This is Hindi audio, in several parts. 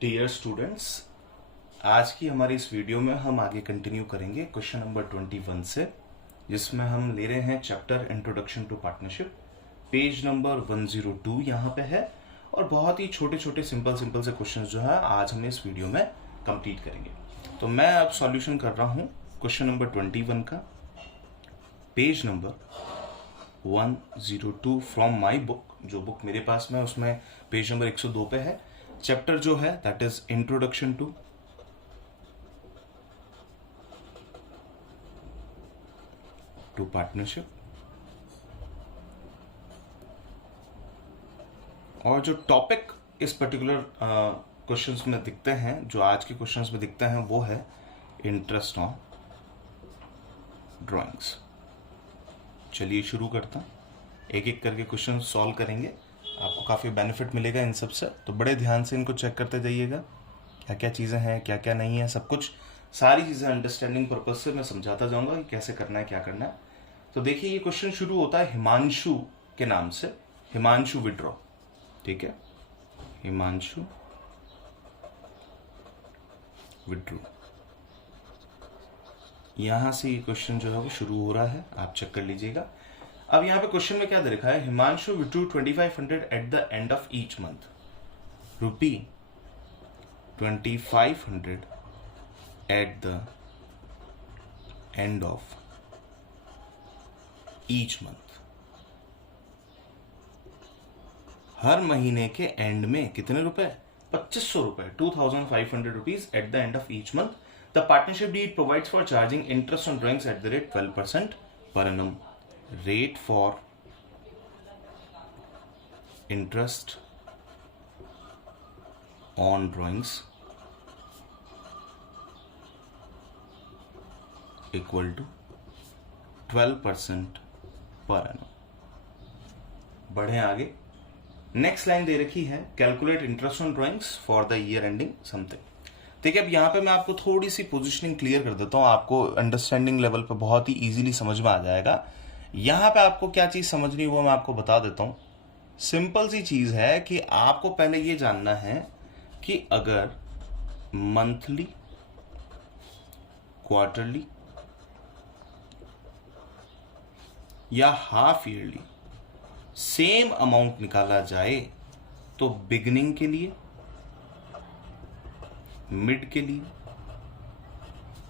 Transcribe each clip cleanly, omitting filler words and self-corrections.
डियर स्टूडेंट्स, आज की हमारी इस वीडियो में हम आगे कंटिन्यू करेंगे क्वेश्चन नंबर 21 से, जिसमें हम ले रहे हैं chapter introduction to partnership. Page number 102 यहाँ पे है और बहुत ही छोटे छोटे सिंपल से क्वेश्चन जो है आज हम इस वीडियो में कंप्लीट करेंगे। तो मैं अब सॉल्यूशन कर रहा हूँ क्वेश्चन नंबर 21 का, page number 102 from my book. जो बुक मेरे पास में उसमें पेज नंबर 102 पे है। चैप्टर जो है that is introduction to partnership. और जो टॉपिक इस पर्टिकुलर क्वेश्चंस में दिखते हैं, जो आज के क्वेश्चंस में दिखते हैं, वो है इंटरेस्ट ऑन ड्राइंग्स। चलिए शुरू करता हूं, एक एक करके क्वेश्चन सॉल्व करेंगे। आपको काफ़ी बेनिफिट मिलेगा इन सब से, तो बड़े ध्यान से इनको चेक करते जाइएगा, क्या क्या चीज़ें हैं, क्या क्या नहीं है, सब कुछ सारी चीज़ें अंडरस्टैंडिंग पर्पज से मैं समझाता जाऊंगा कि कैसे करना है, क्या करना है। तो देखिए, ये क्वेश्चन शुरू होता है हिमांशु के नाम से, हिमांशु विड्रॉ। ठीक है, हिमांशु विड्रॉ, यहां से ये क्वेश्चन जो है वो शुरू हो रहा है, आप चेक कर लीजिएगा। अब यहाँ पे क्वेश्चन में क्या दे रखा है, Himanshu withdrew 2500 at the end of each month, rupee 2500 at the end of each month. हर महीने के एंड में कितने रुपए? 2500 रुपए, 2500 rupees at the end of each month. The partnership deed provides for charging interest on drawings at the rate 12% per annum. Rate for interest on drawings equal to 12% per annum. बढ़े आगे, नेक्स्ट लाइन दे रखी है, calculate interest on drawings for the year ending something. देखिए, अब यहाँ पे मैं आपको थोड़ी सी पोजीशनिंग क्लियर कर देता हूँ, आपको अंडरस्टैंडिंग लेवल पे बहुत ही इजीली समझ में आ जाएगा। यहां पे आपको क्या चीज समझनी है वो मैं आपको बता देता हूं। सिंपल सी चीज है कि आपको पहले ये जानना है कि अगर मंथली, क्वार्टरली या हाफ ईयरली सेम अमाउंट निकाला जाए तो बिगिनिंग के लिए, मिड के लिए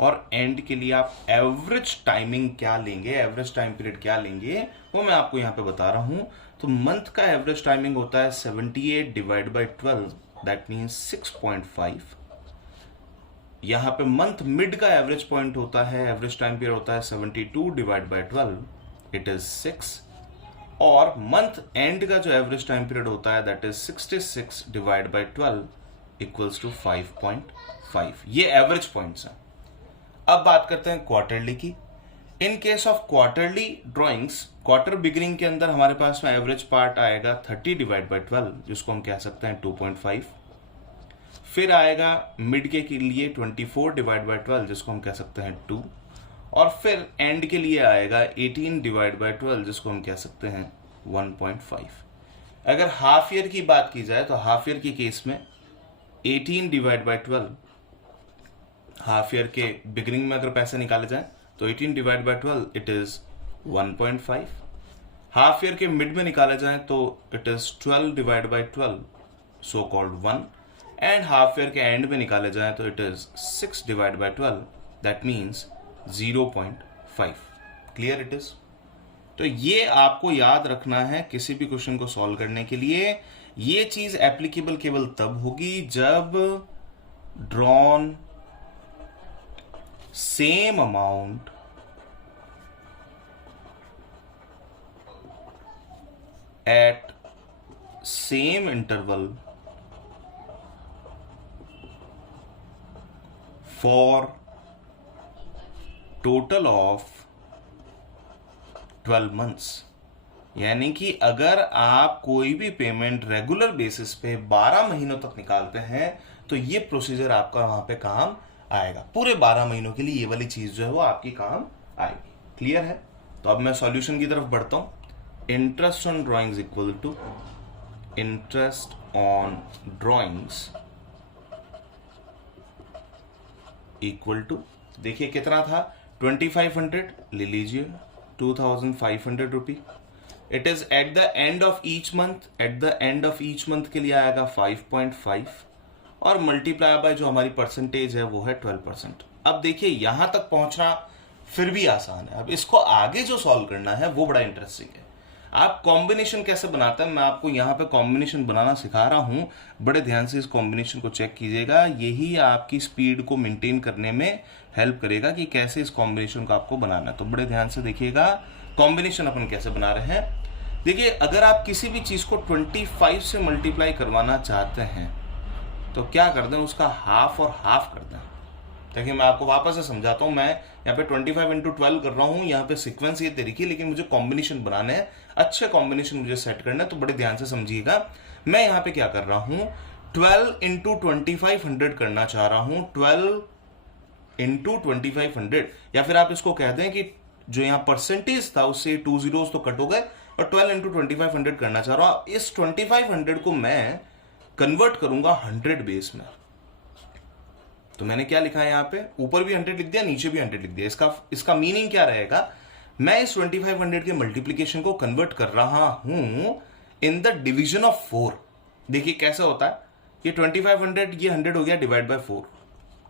और एंड के लिए आप एवरेज टाइमिंग क्या लेंगे, एवरेज टाइम पीरियड क्या लेंगे, वो मैं आपको यहां पे बता रहा हूं। तो मंथ का एवरेज टाइमिंग होता है 78 डिवाइड बाई 12, दैट मीन्स 6.5। यहां पे मंथ मिड का एवरेज पॉइंट होता है, एवरेज टाइम पीरियड होता है 72 डिवाइड बाई 12, इट इज 6। और मंथ एंड का जो एवरेज टाइम पीरियड होता है that is 66 divide by 12 equals to 5.5। ये एवरेज पॉइंट्स हैं। अब बात करते हैं क्वार्टरली की। In case of quarterly drawings, quarter beginning के अंदर हमारे पास में एवरेज पार्ट आएगा 30 डिवाइड बाई 12, जिसको हम कह सकते हैं 2.5। फिर आएगा मिड के लिए 24 डिवाइड बाई 12, जिसको हम कह सकते हैं 2। और फिर एंड के लिए आएगा 18 डिवाइड बाई 12, जिसको हम कह सकते हैं 1.5। अगर हाफ ईयर की बात की जाए तो हाफ ईयर की केस में 18 डिवाइड बाई 12, हाफ ईयर के बिगिनिंग में अगर पैसे निकाले जाए तो 18 divide by 12 it is 1.5। Half year के मिड में निकाले जाए तो it is 12 divide by 12, so called 1। And half year के एंड में निकाले जाए तो it is 6 divide by 12, that means 0.5। Clear it is. तो ये आपको याद रखना है किसी भी क्वेश्चन को सॉल्व करने के लिए। ये चीज एप्लीकेबल केवल तब होगी जब drawn same amount at same interval for total of 12 months। यानी कि अगर आप कोई भी पेमेंट रेगुलर बेसिस पे 12 महीनों तक निकालते हैं तो ये प्रोसीजर आपका वहां पे काम आएगा। पूरे 12 महीनों के लिए ये वाली चीज जो है वो आपकी काम आएगी। क्लियर है? तो अब मैं सॉल्यूशन की तरफ बढ़ता हूं। Interest on drawings equal to interest on drawings equal to, देखिए कितना था 2500, ले लीजिए 2500 rupee. It is at the end of each month, at the end of each month के लिए आएगा 5.5 और मल्टीप्लाई बाय जो हमारी परसेंटेज है वो है 12%। अब देखिए यहां तक पहुंचना फिर भी आसान है, अब इसको आगे जो सॉल्व करना है वो बड़ा इंटरेस्टिंग है। आप कॉम्बिनेशन कैसे बनाते हैं, मैं आपको यहाँ पे कॉम्बिनेशन बनाना सिखा रहा हूं, बड़े ध्यान से इस कॉम्बिनेशन को चेक कीजिएगा, यही आपकी स्पीड को मेंटेन करने में हेल्प करेगा कि कैसे इस कॉम्बिनेशन को आपको बनाना है। तो बड़े ध्यान से देखिएगा कॉम्बिनेशन अपन कैसे बना रहे हैं। देखिए अगर आप किसी भी चीज को 25 से मल्टीप्लाई करवाना चाहते हैं तो क्या कर दें, उसका हाफ और हाफ कर दें। देखिए मैं आपको वापस से समझाता हूं, मैं यहाँ पे 25 इंटू 12 कर रहा हूं, यहाँ पे सीक्वेंस ये तरीके, लेकिन मुझे कॉम्बिनेशन बनाने हैं, अच्छे कॉम्बिनेशन मुझे सेट करना है, तो बड़े ध्यान से समझिएगा। मैं यहाँ पे क्या कर रहा हूं, 12 इंटू 2500 करना चाह रहा हूं, 12 इंटू 2500, या फिर आप इसको कह दें कि जो यहाँ परसेंटेज था उससे 2 zeros तो कट हो गए, और 12 इंटू 2500 करना चाह रहा हूं। इस 2500 को मैं कन्वर्ट करूंगा 100 बेस में। तो मैंने क्या लिखा है यहाँ पे, ऊपर भी 100 लिख दिया, नीचे भी 100 लिख दिया। इसका मीनिंग क्या रहेगा, मैं इस 2500 के मल्टीप्लीकेशन को कन्वर्ट कर रहा हूं इन द डिवीजन ऑफ 4। देखिए कैसे होता है, ये 2500 ये 100 हो गया डिवाइड बाय 4,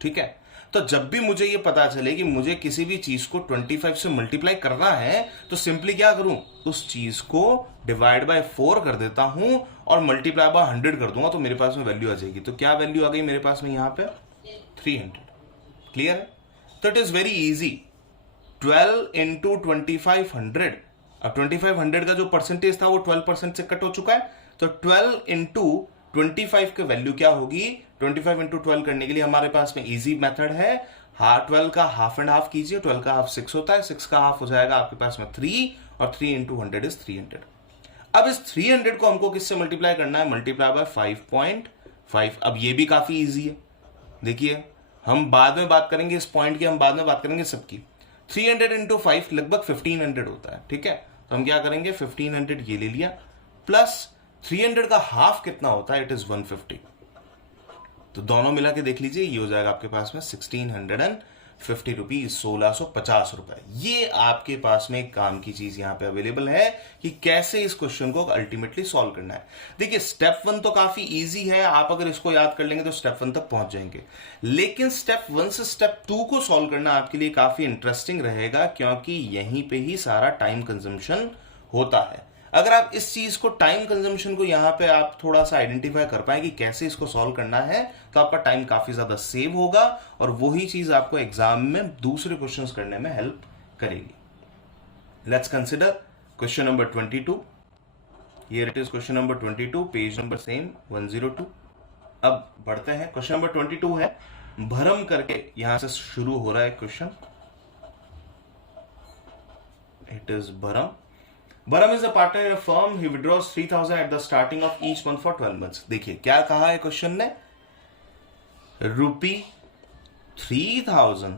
ठीक है। तो जब भी मुझे ये पता चले कि मुझे किसी भी चीज को 25 से मल्टीप्लाई करना है तो सिंपली क्या करूं, उस चीज को डिवाइड बाय 4 कर देता हूं और मल्टीप्लाई बाय 100 कर दूंगा, तो मेरे पास में वैल्यू आ जाएगी। तो क्या वैल्यू आ गई मेरे पास में यहाँ पे 300। क्लियर है, तो it is very easy. 12 into 2500, अब 2500 का जो परसेंटेज था वो 12% से कट हो चुका है, तो 12 इंटू 25 की वैल्यू क्या होगी, 25 इंटू 12 करने के लिए हमारे पास में इजी मेथड है, 12 का हाफ एंड हाफ कीजिए, 12 का हाफ 6 होता है, 6 का हाफ हो जाएगा आपके पास में 3, और 3 इंटू 100 इज 300। अब इस 300 को हमको किससे मल्टीप्लाई करना है, मल्टीप्लाई बाय 5.5। अब ये भी काफी इजी है, देखिए हम बाद में बात करेंगे इस पॉइंट की, हम बाद में बात करेंगे सबकी। 300 इंटू 5 लगभग 1500 होता है, ठीक है। तो हम क्या करेंगे, 1500 ये ले लिया, प्लस 300 का हाफ कितना होता है, इट इज 150। तो दोनों मिला के देख लीजिए, ये हो जाएगा आपके पास में 1650 रुपीज, 1650 रुपए। ये आपके पास में एक काम की चीज यहां पे अवेलेबल है कि कैसे इस क्वेश्चन को अल्टीमेटली सॉल्व करना है। देखिए स्टेप 1 तो काफी इजी है, आप अगर इसको याद कर लेंगे तो स्टेप 1 तक पहुंच जाएंगे, लेकिन स्टेप 1 से स्टेप 2 को सॉल्व करना आपके लिए काफी इंटरेस्टिंग रहेगा, क्योंकि यहीं पे ही सारा टाइम कंजम्पशन होता है। अगर आप इस चीज को, टाइम कंजम्पशन को यहां पे आप थोड़ा सा आइडेंटिफाई कर पाए कि कैसे इसको सॉल्व करना है, तो आपका टाइम काफी ज्यादा सेव होगा और वही चीज आपको एग्जाम में दूसरे क्वेश्चंस करने में हेल्प करेगी। Let's consider question number 22। Here it is question number 22, page number same 102। अब बढ़ते हैं, क्वेश्चन नंबर 22 है, भरम करके यहां से शुरू हो रहा है क्वेश्चन। इट इज भरम। Bharam is a partner in a firm. He withdraws 3000 at the starting of each month for 12 months. देखिए क्या कहा है क्वेश्चन ने, ₹3000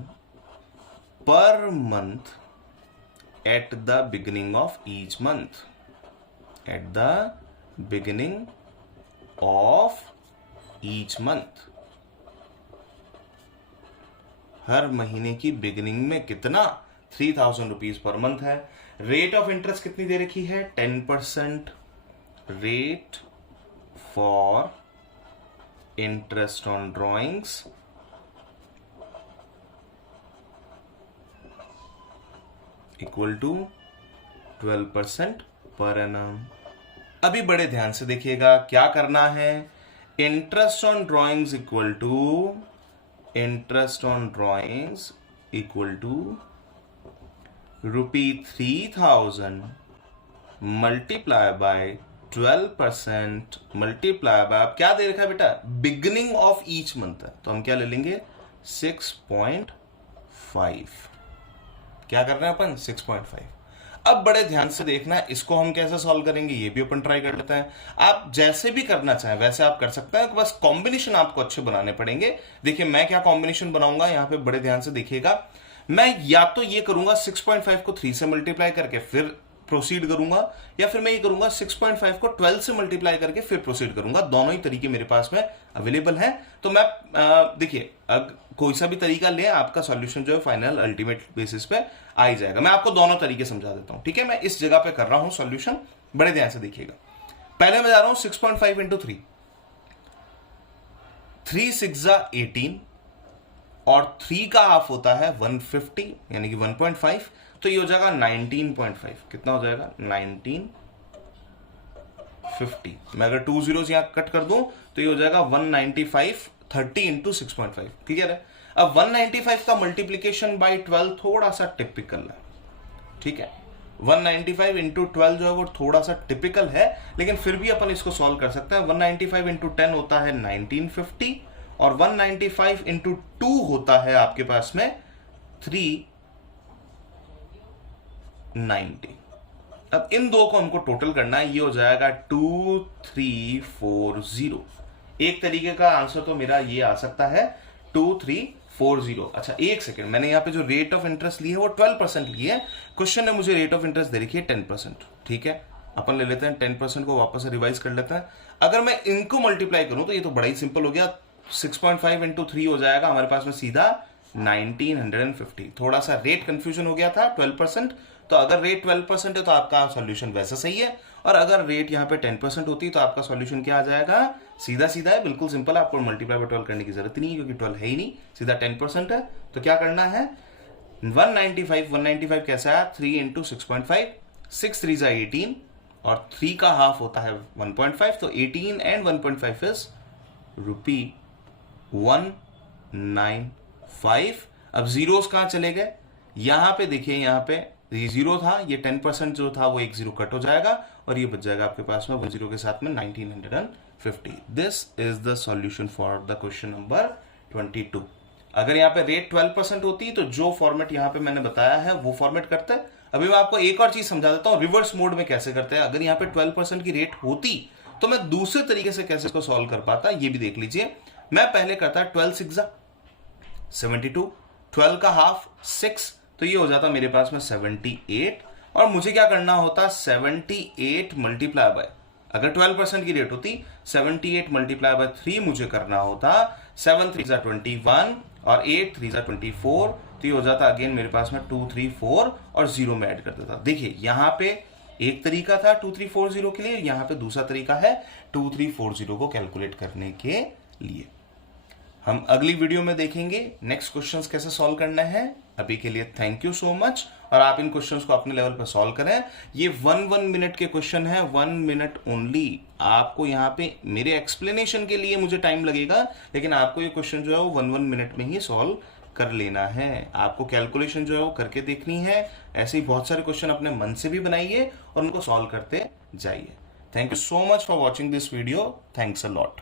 per month at the beginning of each month. At the beginning of each month. हर महीने की बिगिनिंग में कितना, 3000 रुपीज पर मंथ है। रेट ऑफ इंटरेस्ट कितनी दे रखी है, 10% rate for interest on drawings equal to 12% per annum. अभी बड़े ध्यान से देखिएगा क्या करना है, interest on drawings equal to, interest on drawings equal to ₹3000 multiply by 12% multiply by, अब क्या दे रखा है बेटा, बिगिनिंग ऑफ ईच मंथ है, तो हम क्या ले लेंगे 6.5। क्या कर रहे हैं अपन, 6.5। अब बड़े ध्यान से देखना है, इसको हम कैसे सॉल्व करेंगे ये भी अपन ट्राई कर लेते हैं। आप जैसे भी करना चाहें वैसे आप कर सकते हैं, बस कॉम्बिनेशन आपको अच्छे बनाने पड़ेंगे। देखिए मैं क्या कॉम्बिनेशन बनाऊंगा, यहां पे बड़े ध्यान से देखिएगा। मैं या तो ये करूंगा 6.5 को 3 से मल्टीप्लाई करके, फिर प्रोसीड करूंगा, या फिर मैं ये करूंगा 6.5 को 12 से मल्टीप्लाई करके फिर प्रोसीड करूंगा। दोनों ही तरीके मेरे पास में अवेलेबल हैं। तो मैं देखिए कोई सा भी तरीका ले, आपका सॉल्यूशन जो है फाइनल अल्टीमेट बेसिस पे आ ही जाएगा। मैं आपको दोनों तरीके समझा देता हूं, ठीक है। मैं इस जगह पे कर रहा हूं सॉल्यूशन, बड़े ध्यान से देखिएगा। पहले मैं जा रहा हूं 6.5 इंटू 3, 3 6 18 और 3 का हाफ होता है 150 यानी कि 1.5, तो ये हो जाएगा 19.5। कितना हो जाएगा 1950। मैं अगर 2 zeros यहां कट कर दूं तो ये हो जाएगा 195 30 इंटू 6.5। क्लियर है। अब 195 का मल्टीप्लीकेशन बाई 12 थोड़ा सा टिपिकल है, ठीक है। 195 इंटू 12 जो है वो थोड़ा सा टिपिकल है, लेकिन फिर भी अपन इसको सॉल्व कर सकते हैं। 195 इंटू 10 होता है 1950 और 195 इंटू 2 होता है आपके पास में 390। अब इन दो को हमको टोटल करना है, ये हो जाएगा 2340। एक तरीके का आंसर तो मेरा ये आ सकता है 2340। अच्छा एक सेकंड, मैंने यहाँ पे जो रेट ऑफ इंटरेस्ट ली है वो 12% ली है। क्वेश्चन ने मुझे रेट ऑफ इंटरेस्ट दे रखी है 10%, ठीक है। अपन ले लेते हैं 10% को, वापस से रिवाइज कर लेते हैं। अगर मैं इनको मल्टीप्लाई करूं तो ये तो बड़ा ही सिंपल हो गया। 6.5 इंटू 3 हो जाएगा हमारे पास में सीधा 1950। थोड़ा सा रेट कंफ्यूजन हो गया था 12%, तो अगर रेट 12% है तो आपका सॉल्यूशन वैसा सही है, और अगर रेट यहाँ पे 10% होती तो आपका सॉल्यूशन क्या आ जाएगा, सीधा सीधा है, बिल्कुल सिंपल है। आपको मल्टीप्लाई बाय 12 करने की जरूरत नहीं, क्योंकि 12 है ही नहीं, सीधा 10% है। तो क्या करना है, 195 कैसा है 3 इंटू 6.5, 6 3 18 और 3 का हाफ होता है 1.5, तो 18 एंड 1.5 इज ₹195। अब जीरोस कहां चले गए, यहां पे देखिए, यहां पे ये जीरो था, ये 10% जो था वो एक जीरो कट हो जाएगा और ये बच जाएगा आपके पास में 1 जीरो के साथ में 1950। This is the solution for the question number 22। अगर यहाँ पे रेट 12% होती तो जो फॉर्मेट यहाँ पे मैंने बताया है वो फॉर्मेट करते हैं। अभी मैं आपको एक और चीज समझा देता हूँ, रिवर्स मोड में कैसे करते हैं। अगर यहाँ पे 12% की रेट होती तो मैं दूसरे तरीके से कैसे इसको सॉल्व कर पाता, ये भी देख लीजिए। मैं पहले करता 12 6 72, 12 का हाफ 6, तो ये हो जाता मेरे पास में 78, और मुझे क्या करना होता 78 मल्टीप्लाई बाय, अगर 12% की रेट होती 78 मल्टीप्लाई बाय 3 मुझे करना होता, 7 3 21 और 8 3 24, तो ये हो जाता अगेन मेरे पास में 234 और 0 में ऐड कर देता। देखिए यहां पे एक तरीका था 2340 के लिए, यहां पे दूसरा तरीका है 2340 को कैलकुलेट करने के लिए। हम अगली वीडियो में देखेंगे नेक्स्ट क्वेश्चंस कैसे सॉल्व करना है। अभी के लिए थैंक यू सो मच, और आप इन क्वेश्चंस को अपने लेवल पर सॉल्व करें। ये 1 मिनट के क्वेश्चन है, 1 मिनट ओनली। आपको यहाँ पे मेरे एक्सप्लेनेशन के लिए मुझे टाइम लगेगा, लेकिन आपको ये क्वेश्चन जो है वो 1 मिनट में ही सॉल्व कर लेना है। आपको कैलकुलेशन जो है वो करके देखनी है। ऐसे ही बहुत सारे क्वेश्चन अपने मन से भी बनाइए और उनको सॉल्व करते जाइए। Thank you so much for watching this video. Thanks a lot.